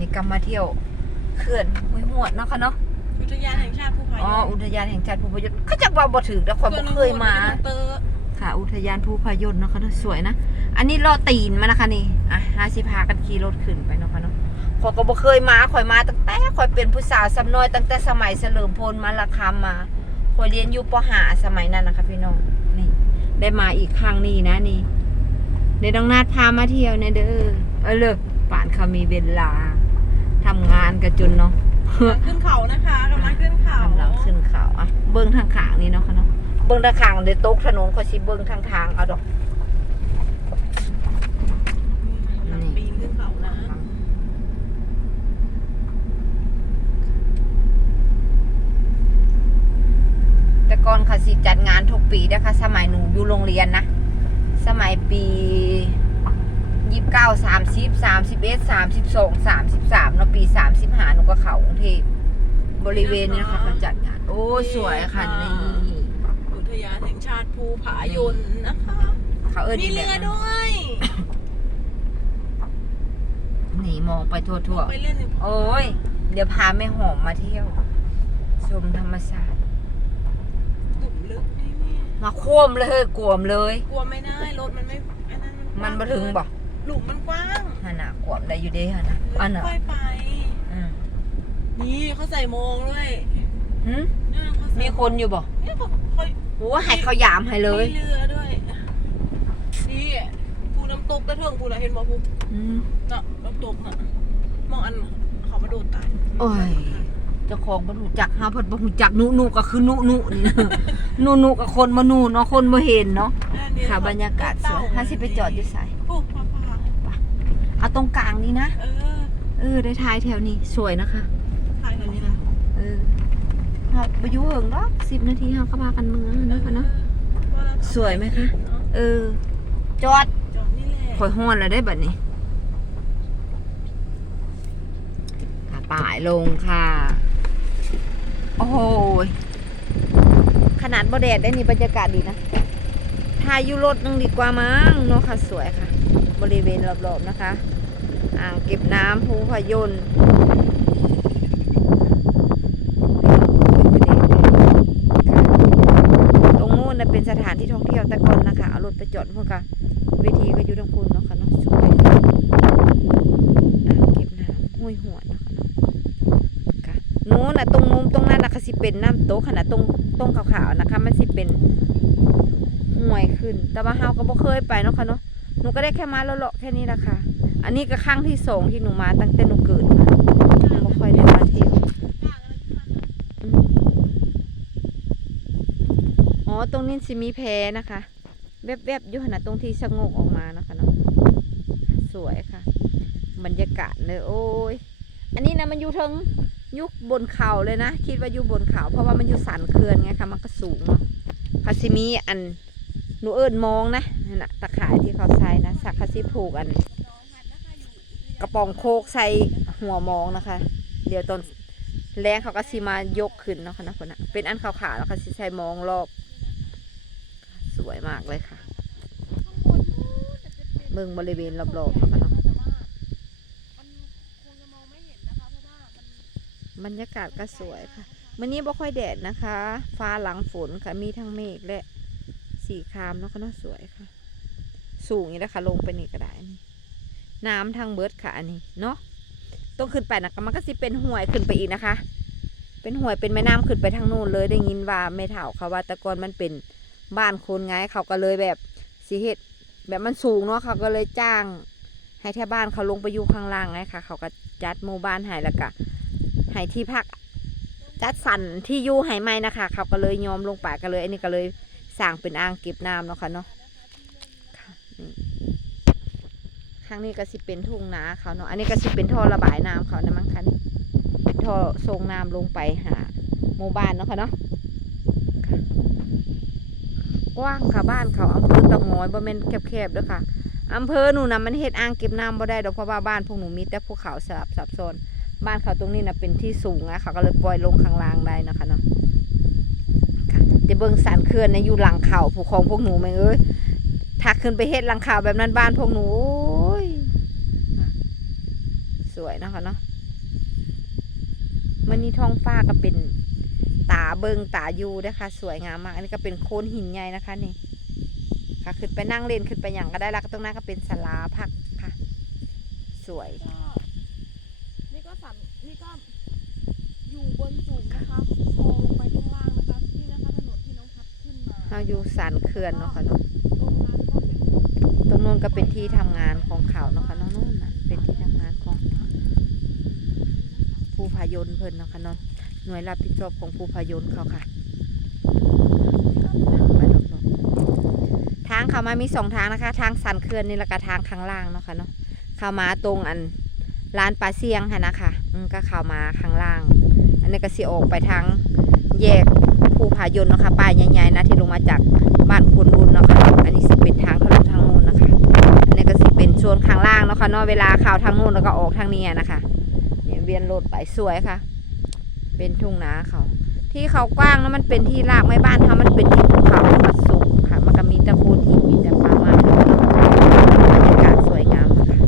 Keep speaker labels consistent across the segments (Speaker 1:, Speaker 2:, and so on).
Speaker 1: นี่กำมาเที่ยวเขื่อนห้วยหวดเนาะค่ะเนาะ
Speaker 2: อุทยานแห่งชาติภูผา
Speaker 1: อ๋อ
Speaker 2: ยน
Speaker 1: อุทยานแห่งชาติภูพายนเขาจักว่าบ่ถึงแต่คนบ่เคยมา
Speaker 2: เตอร์
Speaker 1: ค่ะอุทยานภูพายนเนาะค่ะเนาะสวยนะ อันนี้รอตีนมานะคะนี่อะห้าสิพากันขี่รถขึ้นไปเนาะค่ะเนาะขอยก็บ่เคยมาข่อยมาตั้งแต่ข่อยเป็นผู้สาวสำน้อยตั้งแต่สมัยเฉลิมพลมาละคำมาข่อยเรียนอยู่ปห้าสมัยนั้นนะคะพี่น้องนี่ได้มาอีกครั้งนี้นะนี่เดี๋ยวน้องนาดพามาเที่ยวเนี่ยเด้อเออเลยป่านเขามีเวลา ทำงานกันจนเนาะ
Speaker 2: กำลังขึ้นเขานะคะกำลังขึ้นเขา
Speaker 1: กำลังขึ้นเขาอะเบิ้งทางขางนี่เนาะค่ะเนาะเบิ้งทางขางเดี๋ยวตกถนนเขาสิเบิ้งทางทางเอาดอก
Speaker 2: กำลังปีนขึ้นเขานะ
Speaker 1: แต่ก่อนเขาสิจัดงานทุกปีนะคะสมัยหนูอยู่โรงเรียนนะ สมัยปี ยี่สิบเก้าสามสิบสามสิบเอ็ดสามสิบสองสามสิบสามเนาะปีสามสิบห้าหนูก็เขากรุงเทพบริเวณนี้นะคะเขาจัดงานโอ้สวยค่ะนี่
Speaker 2: อุทยานแห่งชาติภูผายนนะคะ
Speaker 1: เขาเอิ้น
Speaker 2: มี
Speaker 1: อีก
Speaker 2: เรือ
Speaker 1: แบบ
Speaker 2: ด้วย
Speaker 1: นี่มองไปทั่ว
Speaker 2: ไปเล่นใน
Speaker 1: ๆโอ้ย เดี๋ยวพาแม่หอมมาเที่ยว ชมธรรมชาติ
Speaker 2: หลุมลึกนี่นี่
Speaker 1: มาโค้มเลยกวมเลย
Speaker 2: กลัวไม่ได้รถมันไม่อันนั้น
Speaker 1: มันมาถึงบอก
Speaker 2: หลุมมันกว้าง
Speaker 1: ฮะนะกวมได้อยู่เด้ฮะนะอันน่ะ
Speaker 2: ค่อยไป
Speaker 1: อืม
Speaker 2: นี่เขาใส่โมงด้วย
Speaker 1: หึ
Speaker 2: เนี่ยเขาใส่
Speaker 1: มีคนอยู่บอก
Speaker 2: เนี่ยเขาค่อย
Speaker 1: โอ้ให้เขายามให้เลย
Speaker 2: มีเรือด้วยนี่ภูน้ำตกตะเทิงภูอะไรเห็นบ่ภู
Speaker 1: อืม
Speaker 2: เนาะน้ำตกน่ะมองอันเขามาโดดตาย
Speaker 1: โอ้ยเจ้าของบ่รู้จักหาเพิ่นบ่รู้จักหนูหนูก็คือหนูหนูนี่นะหนูหนูกับคนบ่หนูเนาะคนบ่เห็นเนาะ
Speaker 2: อันนี้
Speaker 1: ค่ะบรรยากาศสวยถ้าสิไปจอดอยู่ไส
Speaker 2: โอ้ป้าป้า
Speaker 1: เอาตรงกลางนี้นะ
Speaker 2: เออ
Speaker 1: เออ ได้ท้ายแถวนี้ สวยนะคะ
Speaker 2: ถ่ายแบบนี้นะ
Speaker 1: เออเราไปอยู่เหิงดอก10นาทีเฮาก็พากันเมืองเนาะค่ะเนาะ
Speaker 2: ว่าเรา
Speaker 1: สวยไหมคะ
Speaker 2: เนาะ
Speaker 1: เออ จอด
Speaker 2: จอดนี่แหละ
Speaker 1: ข่อยฮ้อนแล้วได้บัดนี้ค่ะป่ายลงค่ะ โอ้โหยขนาดบ่แดดได้นี่บรรยากาศดีนะ ถ่ายอยู่รถนึงดีกว่ามั้งเนาะค่ะสวยค่ะ บริเวณรอบๆนะคะ อ่างเก็บน้ำภูพยนต์ตรงนู้นนะเป็นสถานที่ท่องเที่ยวต่ก่อนนะคะเอารถไปจอดพวกกะเวทีก็อยู่ตรงคุณเนาะค่ะเนาะสวยอ่างเก็บน้ำห้วยหัวเนาะค่ะนาะค่ะนู้นนะตรงมุมตรงนั้นนะคะสิเป็นน้ำโต๊ะขนาดตรงตรงขาวๆนะคะมันสิเป็น ห่วยขึ้น แต่ว่าเฮาก็บ่เคยไปเนาะค่ะเนาะหนูก็ได้แค่มาเลาะๆแค่นี้แหละค่ะ อันนี้ก็ครั้งที่สองที่หนูมาตั้งแต่หนูเกิดมาไม่ค่อยได้มาเที่ยวอ๋อตรงนี้สิมีแพนะคะแวบๆอยู่ขนาดตรงที่สงบออกมานะคะเนาะสวยค่ะ บรรยากาศเลยโอ้ยอันนี้นะมันอยู่เทิงยุคบนเขาเลยนะ คิดว่าอยู่บนเขา เพราะว่ามันอยู่สันเขื่อนไงคะมันก็สูงเนาะคาซิมีอัน หนูเอิญมองนะน่ะตะข่ายที่เขาใส่นะสักคาซิผูกอัน กระป๋องโคกใส่หัวมองนะคะ เดี๋ยวตอนแรงเขาก็สิมายกขึ้นเนาะค่ะนะคนนะเป็นอันขาวๆแล้วเขาสิใส่มองรอบ สวยมากเลยค่ะเบิ่งบริเวณรอบๆนะค่ะเนาะบรรยากาศก็สวยค่ะวันนี้บ่ค่อยแดดนะคะ ฟ้าหลังฝนค่ะมีทั้งเมฆและ สีครามเนาะค่ะเนาะสวยค่ะ สูงนี่นะคะลงไปนี่ก็ได้นี่น้ำทางเบิร์ดค่ะอันนี้เนาะต้องขึ้นไปนะมันก็สิเป็นห่วยขึ้นไปอีกนะคะ เป็นห่วยเป็นแม่น้ำขึ้นไปทางโน้นเลยได้ยินว่าไม่เถ่าเขาว่าต่ก่อนมันเป็นบ้านคนไงเขาก็เลยแบบสีเห็ดแบบมันสูงเนาะเขาก็เลยจ้าง ให้แท่บ้านเขาลงไปอยู่ข้างล่างไงค่ะ เขาก็จัดหมู่บ้านให้แล้วก็ให้ที่พักจัดสรรที่อยู่ให้ไม่นะคะ เขาก็เลยยอมลงไปกันเลยอันนี้ก็เลย สร้างเป็นอ่างเก็บน้ำเนาะค่ะเนาะข้างนี้ก็สิเป็นทุ่งนาเขาเนาะ อันนี้ก็สิเป็นท่อระบายน้ำเขานะมั้งคะนี่เป็นท่อส่งน้ำลงไปหาหมู่บ้านเนาะค่ะเนาะกว้างค่ะบ้านเขาอำเภอตะงอยบ่แม่นแคบๆด้อค่ะอำเภอหนูนะมันเฮ็ดอ่างเก็บน้ำบ่ได้ดอกเพราะว่าบ้านพวกหนูมีแต่ภูเขาสลับซับซ้อนบ้านเขาตรงนี้นะเป็นที่สูงอะเขาก็เลยปล่อยลงข้างล่างได้นะคะเนาะ เดี๋ยวเบิ่งสารเขื่อนในะอยู่หลังเขาผู้ของพวกหนูแม่งเอ้ยถ้าขึ้นไปเฮ็ดหลังเขาแบบนั้นบ้านพวกหนูสวยเนาะคะเนาะมันนี้ท้องฟ้าก็เป็นตาเบิงตาอยู่เด้อค่ะสวยงามมาก อันนี้ก็เป็นโคนหินใหญ่นะคะนี่ค่ะขึ้นไปนั่งเล่นขึ้นไปอย่างก็ได้แล้วก็ตรงนั้นก็เป็นศาลาพักค่ะ สวย
Speaker 2: นี่ก็สันนี่ก็อยู่บนสูงนะคะา
Speaker 1: เราอยู่สันเขื่อนเนาะค่ะเนาะ
Speaker 2: ตรง
Speaker 1: ตรงโน้นก็เป็นที่ทำงานของเขาเนาะค่ะเนาะนู่นนะเป็นที่ทำงานของผู้พายนเพิ่นเนาะค่ะเนาะหน่วยรับผิดชอบของผู้พายนเขาค่ะทางเขามามีสองทางนะคะ ทางสันเขื่อนนี่แล้วก็ทางข้างล่างเนาะค่ะเนาะเข้ามาตรงอันร้านปลาเซียงค่ะนะคะอืมก็เข้ามาข้างล่าง อันนี้ก็สิออกไปทางแยก ผู้พายนเนาะค่ะป้ายใหญ่ๆนะที่ลงมาจากบ้านคุณบุญเนาะค่ะอันนี้สิเป็นทางทะลุทางโน้นนะคะอันนี้ก็สิเป็นโซนข้างล่างเนาะค่ะเนาะเวลาข่าวทางโน้นแล้วก็ออกทางนี้นะคะเนี่ยเวียนรถไปสวยค่ะ เป็นทุ่งนาเขาที่เขากว้างแล้วมันเป็นที่รากไม้บ้านเขามันเป็นที่ภูเขาค่ะสูงค่ะ มันก็มีตะโคนหินมีแต่ป่าไม้บรรยากาศสวยงามนะคะ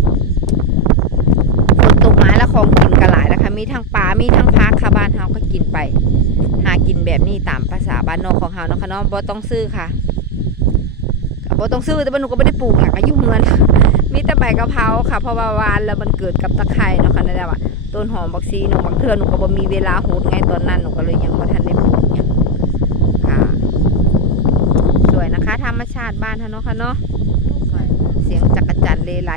Speaker 1: ฝนตกไม้แล้วของกินก็หลา มีทั้งปลามีทั้งพักค่ะบ้านเฮาก็กินไป หากินแบบนี้ตามภาษาบ้านนอกของเฮาเนาะคะเนาะบ่ต้องซื้อค่ะบ่ต้องซื้อแต่บ้านหนูก็ไม่ได้ปลูกหลักอายุเงินมีแต่ใบกะเพราค่ะเพราะว่าวานแล้วมันเกิดกับตะไคร้เนาะค่ะนั่นแหละว่าต้นหอมบักซีหนูบักเทือหนูก็บ่มีเวลาโหดไงตอนนั้นหนูก็เลยยังบ่ทันได้ปลูกเนี่ยค่ะ สวยนะคะ ธรรมชาติบ้านเฮาเนาะค่ะเนาะเสียงจักรจันทร์เลไล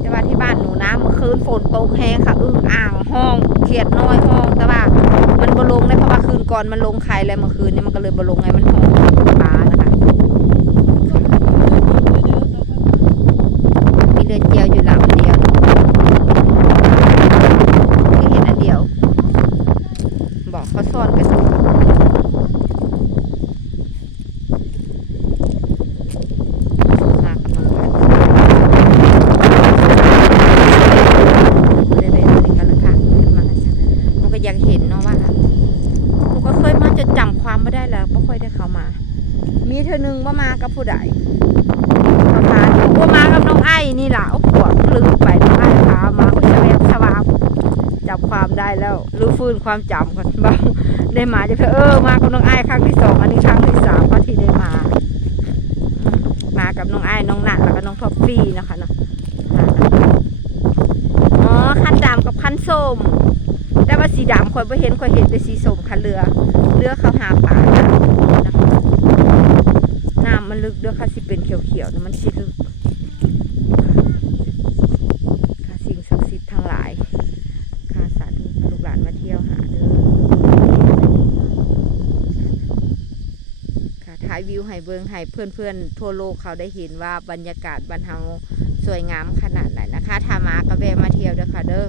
Speaker 1: แต่ว่านหนูนะเมื่อคืนฝนตกแห้งค่ะอึ่งอ่างห้องเขียดน้อยห้องแต่ว่ามันบลงได้เพราะว่าคืนก่อนมันลงไข่เลยเมื่อคืนนี้มันก็เลยบลงไงมันห้องปลานะคะ มีเรือเจียวอยู่ลำเดียวที่เห็นอันเดียว บอกเขาซ่อนกันอยู่มากับน้องพันเลยไปเลยกันเลยค่ะขึ้นมาแล้วจ้ะมันก็อยากเห็นเนาะว่าหนูก็เคยมาจนจำความไม่ได้แล้วไม่ค่อยได้เข้ามา มีเธอหนึ่งว่มากับผู้ใดเขาพาหนูก็มากับน้องไอ้นี่ล่ะเอาขวดลืมไปน้องไอ้พามาก็จะแวบสวาบจับความได้แล้วรื้ฟื้นความจำกันบ้างได้มาจะเพื่อเออมากับน้องไอ้ครั้งที่สองอันนี้ครั้งที่สามก็ที่ได้มามมากับน้องไอ้น้องนัทแล้วก็น้องท็อปปี้นะคะเนาะอ๋อคันดำกับคันส้มแต่ว่าสีดำคอยไ่เห็นคอยเห็นแต่สีส้มคันเรือ เรือเขาหาปลา ลึกเด้วยค่ะสิเป็นเขียวๆนะมันสิลึกค่ะสิ่งศักดิ์สิทธิ์ทั้งหลายค่ะสาธุลูกหลานมาเที่ยวหาเด้อค่ะถ่ายวิวให้เบิงให้เพื่อนๆทั่วโลกเขาได้เห็นว่าบรรยากาศบ้านเฮาสวยงามขนาดไหนนะคะถ้ามากระแวะมาเที่ยวเด้อค่ะเด้อ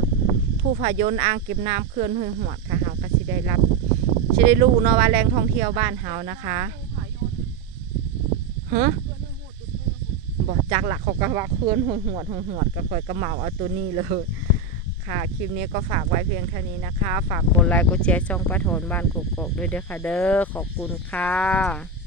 Speaker 1: ผู้พายนอ่างเก็บน้ำเคลื่อนห้วยหวดค่ะเฮาก็สิได้รับสิได้รู้เนาะว่าแหล่งท่องเที่ยวบ้านเฮานะคะ ฮะบอกจากหลักเขาก็ว่าเคลื่อนหัวหวดหัวหวดก็คอยกระเมาเอาตัวนี้เลย ค่ะคลิปนี้ก็ฝากไว้เพียงแค่นี้นะคะ ฝากกดไลค์กดแชร์ช่องป้าโทนบ้านกกอกด้วยเด้อค่ะเด้อขอบคุณค่ะ